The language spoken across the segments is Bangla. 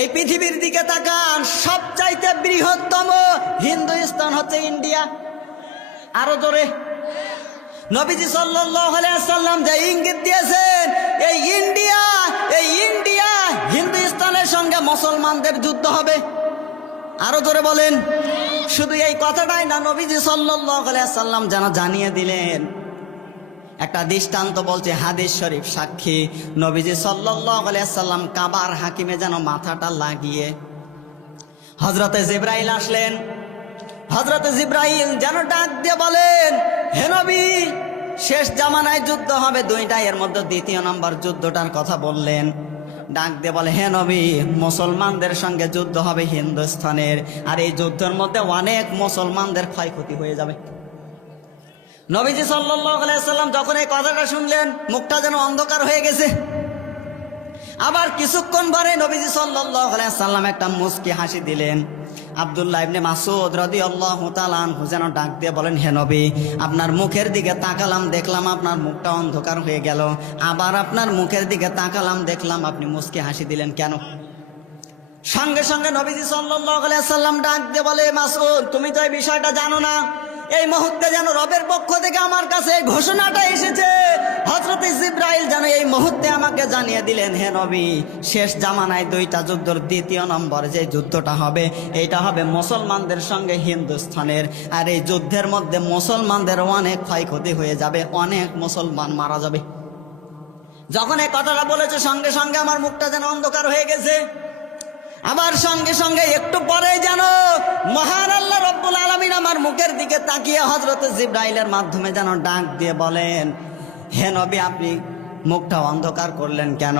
এই পৃথিবীর দিকে তাকান, সবচাইতে বৃহত্তম হিন্দুস্তান হচ্ছে ইন্ডিয়া। আরও জোরে। নবীজি সাল্লাম যে ইঙ্গিত দিয়েছেন, এই ইন্ডিয়া এই ইন্ডিয়া হিন্দুস্তানের সঙ্গে মুসলমানদের যুদ্ধ হবে। আরও জোরে বলেন। শুধু এই কথাটাই না, নবীজি সাল্লাম যেন জানিয়ে দিলেন একটা দৃষ্টান্ত বলছে, হাদিস শরীফ সাক্ষী। নবীজি সাল্লাম কাবার হাকিমে যেন মাথাটা লাগিয়ে হজরতে জিব্রাইল আসলেন। হজরতে জিব্রাইল যেন ডাক দিয়ে বলেন, হে নবী, শেষ জামানায় যুদ্ধ হবে দুইটা এর মধ্যে দ্বিতীয় নম্বর যুদ্ধটার কথা বললেন। ডাক দিয়ে বলে, হে নবী, মুসলমানদের সঙ্গে যুদ্ধ হবে হিন্দুস্থানের, আর এই যুদ্ধের মধ্যে অনেক মুসলমানদের ক্ষয়ক্ষতি হয়ে যাবে। নবীজি সাল্লাম যখন এই কথাটা শুনলেন, মুখটা যেন অন্ধকার হয়ে গেছে। আবার কিছুক্ষণ পরে নবীজি সাল্লাম একটা মুস্কি হাসি দিলেন। আবদুল্লাহ ইবনে মাসুদ রদি আল্লাহ যেন ডাক দিয়ে বলেন, হে নবী, আপনার মুখের দিকে তাকালাম, দেখলাম আপনার মুখটা অন্ধকার হয়ে গেল। আবার আপনার মুখের দিকে তাকালাম, দেখলাম আপনি মুস্কি হাসি দিলেন কেন? সঙ্গে সঙ্গে নবীজি সাল্লাম ডাক দিয়ে বলে মাসুদ তুমি তো এই বিষয়টা জানো না। এই মুহূর্তে যেন রবের পক্ষ থেকে আমার কাছে এই ঘোষণাটা এসেছে। হজরত জিব্রাইল যেন এই মুহূর্তে আমাকে জানিয়ে দিলেন, হে নবী, শেষ জামানায় দুইটা যুদ্ধর দ্বিতীয় নম্বর যে যুদ্ধটা হবে এটা হবে মুসলমানদের সঙ্গে হিন্দুস্থানের। আর এই যুদ্ধের মধ্যে মুসলমানদের অনেক ক্ষয়ক্ষতি হয়ে যাবে, অনেক মুসলমান মারা যাবে। যখন এই কথাটা বলেছে, সঙ্গে সঙ্গে আমার মুখটা যেন অন্ধকার হয়ে গেছে। আবার সঙ্গে সঙ্গে একটু পরে যেন মহান আল্লাহ রব্বুল আলমিন আমার মুখের দিকে তাকিয়ে হজরত জিব্রাইলের মাধ্যমে যেন ডাক দিয়ে বলেন, হে নবী, আপনি মুখটা অন্ধকার করলেন কেন?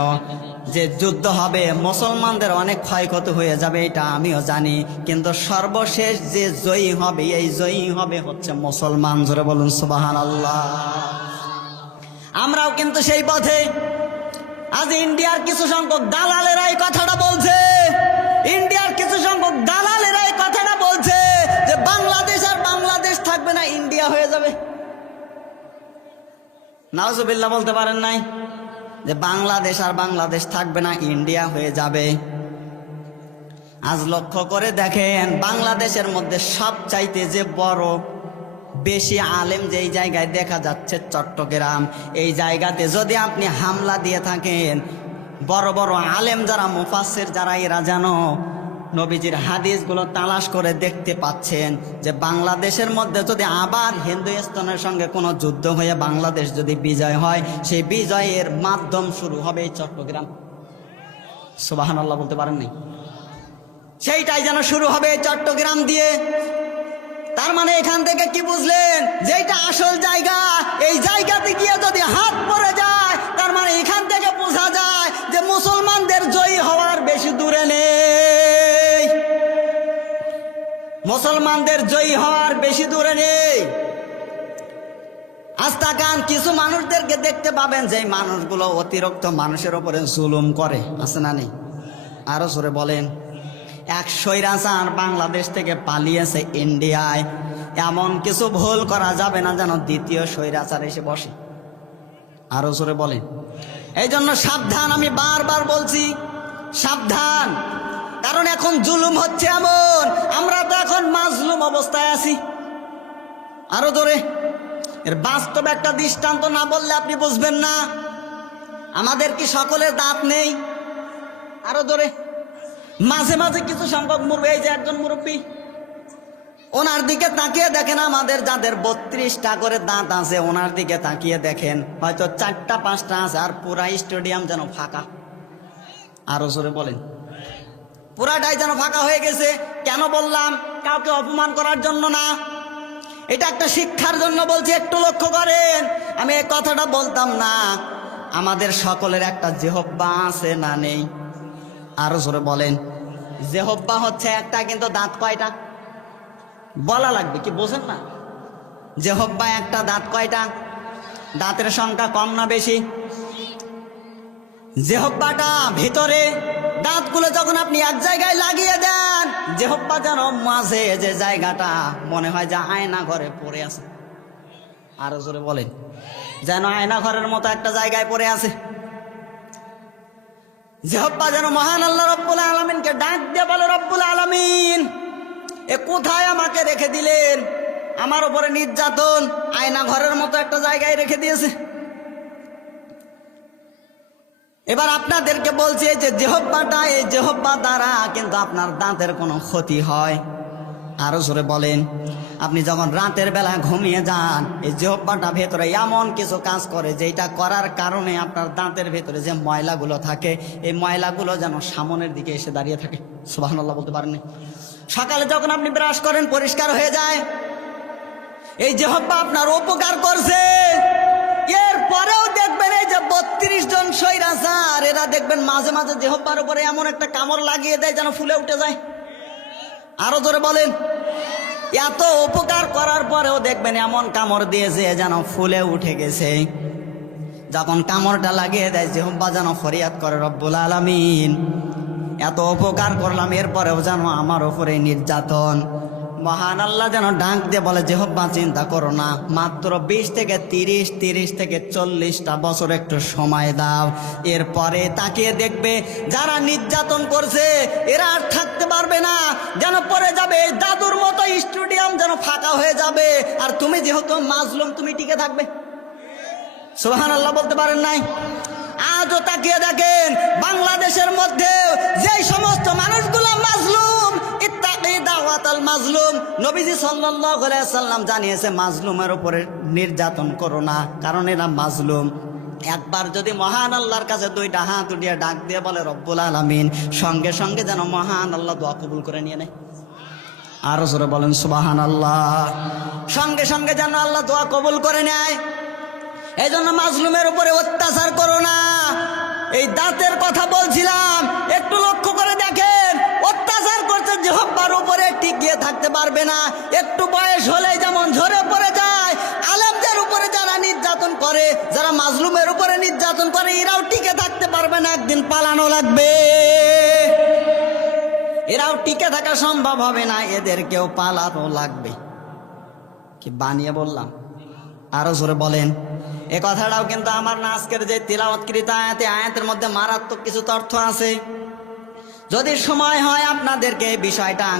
যে যুদ্ধ হবে, মুসলমানদের অনেক ক্ষয়ক্ষতি হয়ে যাবে, এটা আমিও জানি। কিন্তু সর্বশেষ যে জয়ী হবে, এই জয়ী হবে হচ্ছে মুসলমান। জোরে বলুন সুবাহান আল্লাহ আমরাও কিন্তু সেই পথে। আজ ইন্ডিয়ার কিছু সংখ্যক দালালেরা এই কথাটা বলছে। ইন্ডিয়ার কিছু সংখ্যক দালালেরা এই কথাটা বলছে যে বাংলাদেশ আর বাংলাদেশ থাকবে না, ইন্ডিয়া হয়ে যাবে। নাওজুবিল্লাহ বলতে পারেন নাই যে বাংলাদেশ আর বাংলাদেশ থাকবে না, ইন্ডিয়া হয়ে যাবে। আজ লক্ষ্য করে দেখেন, বাংলাদেশের মধ্যে সব চাইতে যে বড়, বেশি আলেম যেই জায়গায় দেখা যাচ্ছে চট্টগ্রাম, এই জায়গাতে যদি আপনি হামলা দিয়ে থাকেন বড় বড় আলেম যারা মুফাসের যারা, এরা জানো নবীজির হাদিসগুলো তালাশ করে দেখতে পাচ্ছেন যে বাংলাদেশের মধ্যে যদি আবার হিন্দুস্তানের সঙ্গে কোনো যুদ্ধ হয়ে বাংলাদেশ যদি বিজয় হয়, সেই বিজয়ের মাধ্যম শুরু হবে চট্টগ্রাম। সুবাহান আল্লাহ বলতে পারেননি সেইটাই যেন শুরু হবে চট্টগ্রাম দিয়ে। তার মানে এখান থেকে কি বুঝলেন? যে এটা আসল জায়গা, এই জায়গাতে গিয়ে যদি হাত পড়ে যায় নেই। মুসলমানদের জয়ী হওয়ার বেশি দূরে নেই। আস্থা আস্তাকান, কিছু মানুষদেরকে দেখতে পাবেন যে মানুষগুলো অতিরিক্ত মানুষের ওপরে জুলুম করে, আছে না নেই? আরও জোরে বলেন, এক স্বৈরাচার বাংলাদেশ থেকে পালিয়েছে ইন্ডিয়ায়। এমন কিছু ভুল করা যাবে না যেন দ্বিতীয় স্বৈরাচার এসে বসে। আরও জোরে বলেন এই জন্য সাবধান, আমি বারবার বলছি সাবধান। কারণ এখন জুলুম হচ্ছে এমন। আমরা তো এখন মাজলুম অবস্থায় আছি। আরও ধরে এর বাস্তব একটা দৃষ্টান্ত না বললে আপনি বুঝবেন না। আমাদের কি সকলের দাঁত নেই? আরও ধরে মাঝে মাঝে কিছু সংখ্যক মুরব্বী, এই যে একজন মুরব্বী, ওনার দিকে তাকিয়ে দেখেন আমাদের যাদের বত্রিশটা করে দাঁত আছে, ওনার দিকে তাকিয়ে দেখেন। হয়তো চারটা, পাঁচটা আছে, আর পুরা স্টেডিয়াম যেন ফাঁকা। আরও জোরে বলেন। পুরাটাই যেন ফাঁকা হয়ে গেছে, কেন বললাম? কাউকে অপমান করার জন্য না। এটা একটা শিক্ষার জন্য বলছি, একটু লক্ষ্য করেন। আমি এই কথাটা বলতাম না। আমাদের সকলের একটা জেহব্বা আছে না নেই? আরও জোরে বলেন। জেহব্বা হচ্ছে একটা, কিন্তু দাঁত কয়টা? বলা লাগবে, কি বোঝেন না? জেহব্বা একটা দাঁত কয়টা? দাঁতের সংখ্যা কম না বেশি? জেহব্বাটা ভিতরে, দাঁতগুলো যখন আপনি এক জায়গায় লাগিয়ে দেন, জেহব্বা যেন মাঝে যে জায়গাটা মনে হয় যে আয়না ঘরে পড়ে আছে। আরও জোরে বলেন, যেন আয়না ঘরের মতো একটা জায়গায় পড়ে আছে। জেহব্বা যেন মহান আল্লাহ রব্বুল আলমিনকে ডাক দিয়ে বলে, রব্বুল আলমিন, এ কোথায় আমাকে রেখে দিলেন? আমার উপরে নির্যাতন আয়না ঘরের মতো একটা জায়গায় রেখে দিয়েছে। এবার আপনাদেরকে বলছি যে জেহব্বাটা, এই জেহব্বা দ্বারা কিন্তু আপনার দাঁতের কোনো ক্ষতি হয়। আরও জোরে বলেন, আপনি যখন রাতের বেলা ঘুমিয়ে যান, এই জেহব্বাটা ভেতরে এমন কিছু কাজ করে যেটা করার কারণে আপনার দাঁতের ভেতরে যে ময়লাগুলো থাকে, এই ময়লাগুলো যেন সামনের দিকে এসে দাঁড়িয়ে থাকে। সুবহানাল্লাহ বলতে পারেননি। সকালে যখন আপনি ব্রাশ করেন, পরিষ্কার হয়ে যায়। এই জেহব্বা আপনার উপকার করছে। সৈরাচার দেখবেন মাঝে মাঝে জেহব্বার উপরে এমন একটা কামড় লাগিয়ে দেয় যেন ফুলে উঠে যায়। আরও জোরে বলেন। এত উপকার করার পরেও দেখবেন এমন কামড় দিয়েছে যেন ফুলে উঠে গেছে। যখন কামড়টা লাগিয়ে দেয় যে জেহব্বা যেন ফরিয়াদ করে রব্বুল আলামিন। এত উপকার করলাম, এরপরেও যেন আমার ওপরে নির্যাতন মহান আল্লাহ যেন ডাক দিয়ে বলে, জেহব্বা, চিন্তা করো না। মাত্র বিশ থেকে তিরিশ তিরিশ থেকে চল্লিশটা বছর একটু সময় দাও। এরপরে তাকিয়ে দেখবে, যারা নির্যাতন করছে, এরা আর থাকতে পারবে না। যেন পরে যাবে দাদুর মতো স্টেডিয়াম যেন ফাঁকা হয়ে যাবে। আর তুমি যেহেতু মাজলুম, তুমি টিকে থাকবে। সোহান আল্লাহ বলতে পারেন নাই? আজও তাকিয়ে দেখেন, বাংলাদেশের মধ্যে যে সমস্ত মানুষগুলো মাজলুম নির্যাতন করো না, কারণ এরা মাজলুম। একবার যদি মহান আল্লাহর কাছে দুইটা হাত উঠিয়ে ডাক দিয়ে বলে, রব্বুল আলামিন, সঙ্গে সঙ্গে যেন মহান আল্লাহ দোয়া কবুল করে নিয়ে নেয়। আরও জোরে বলেন সুবাহান আল্লাহ সঙ্গে সঙ্গে যেন আল্লাহ দোয়া কবুল করে নেয়। এই জন্য মাজলুমের উপরে অত্যাচার করো না। এই দাঁতের কথা বলছিলাম, একটু লক্ষ্য করে জহব্বার উপরে টিকিয়ে থাকতে পারবে না। একটু বয়স হলে যেমন ঝরে পড়ে যায়, আলেমদের উপরে যারা নির্যাতন করে, যারা মাজলুমের উপরে নির্যাতন করে, এরাও টিকে থাকতে পারবে না, একদিন পালানো লাগবে। এরাও টিকে থাকা সম্ভব হবে না, এদেরকেও পালানো লাগবে। কি বানিয়ে বললাম? আরও জোরে বলেন। এ কথাটাও কিন্তু আমার না, আজকের যে তিলাওয়াতকৃত আয়াতে, আয়াতের মধ্যে মারাত্মক কিছু তথ্য আছে। যদি সময় হয় আপনাদেরকে বিষয়টা